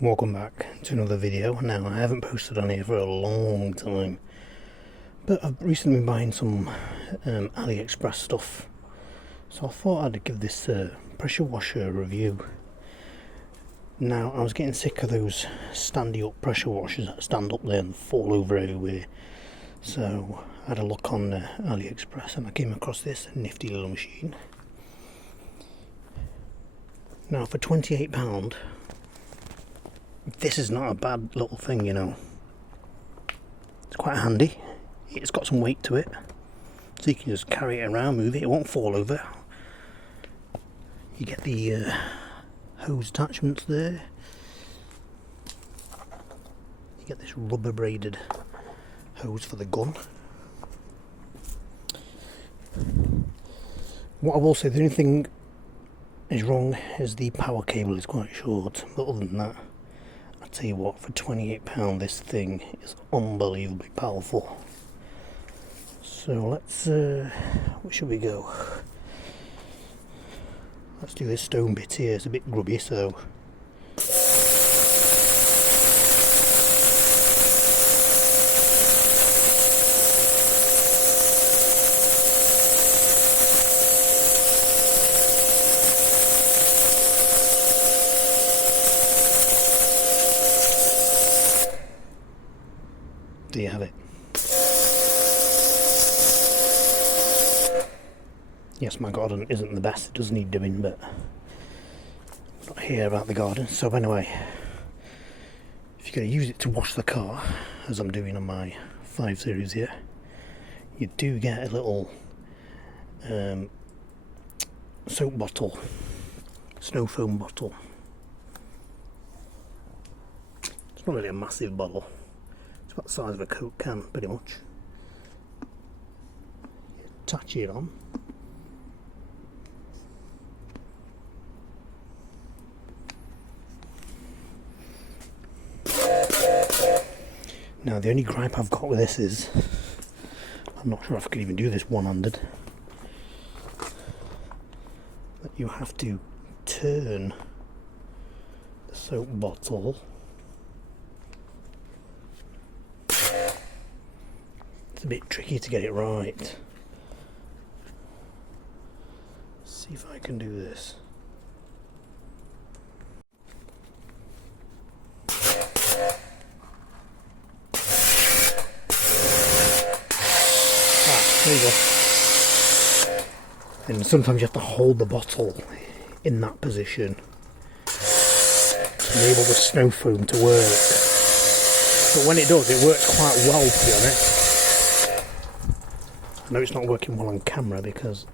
Welcome back to another video. Now, I haven't posted on here for a long time, but I've recently been buying some AliExpress stuff, so I thought I'd give this pressure washer a review. Now, I was getting sick of those standy up pressure washers that stand up there and fall over everywhere, so I had a look on AliExpress and I came across this nifty little machine. Now, for £28, this is not a bad little thing, you know. It's quite handy. It's got some weight to it, so you can just carry it around, move it, it won't fall over. You get the hose attachments there. You get this rubber braided hose for the gun. What I will say, the only thing is wrong is the power cable is quite short, but other than that, I tell you what, for £28 this thing is unbelievably powerful. So let's, where should we go? Let's do this stone bit here, it's a bit grubby, so there you have it. Yes, my garden isn't the best, it does need doing, but I'm not here about the garden. So anyway, if you're going to use it to wash the car, as I'm doing on my 5 Series here, you do get a little soap bottle, snow foam bottle. It's not really a massive bottle. It's about the size of a Coke can, pretty much. Attach it on. Now, the only gripe I've got with this is, I'm not sure if I could even do this one-handed, that you have to turn the soap bottle It's a bit tricky to get it right. Let's see if I can do this. There you go. And sometimes you have to hold the bottle in that position to enable the snow foam to work. But when it does, it works quite well, to be honest. I know it's not working well on camera because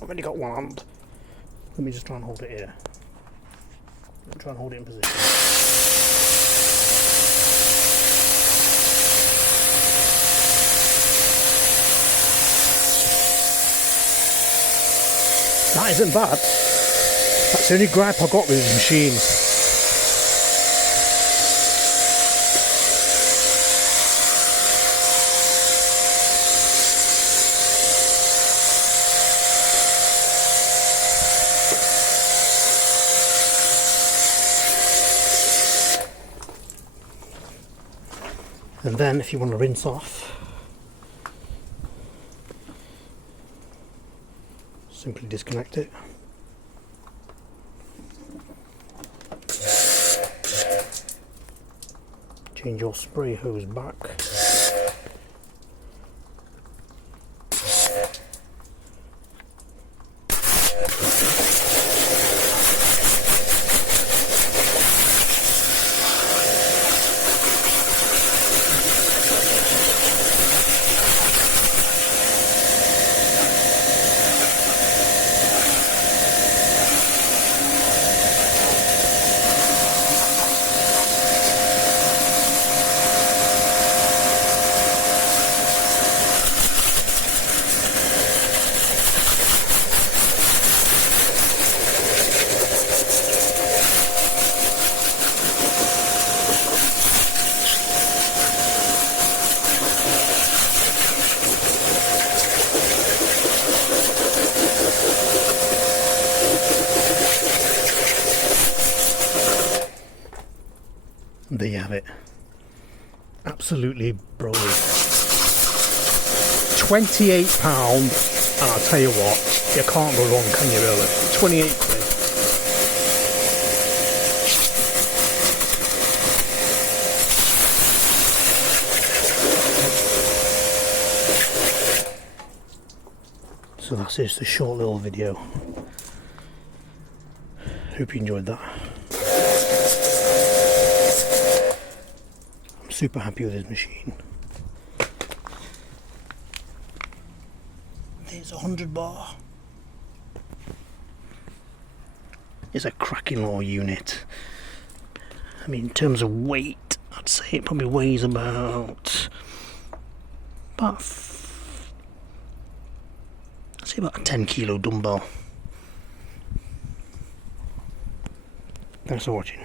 I've only got one hand. Let me just try and hold it here. Let me try and hold it in position. That isn't bad. That's the only gripe I've got with this machine. And then if you want to rinse off, simply disconnect it. Change your spray hose back. there you have it. Absolutely brilliant. £28, and I'll tell you what, you can't go wrong, can you really? 28 quid. So that's just a short little video. Hope you enjoyed that. I'm super happy with this machine. There's a 100 bar. It's a cracking little unit. I mean, in terms of weight, I'd say it probably weighs about a 10 kilo dumbbell. Thanks for watching.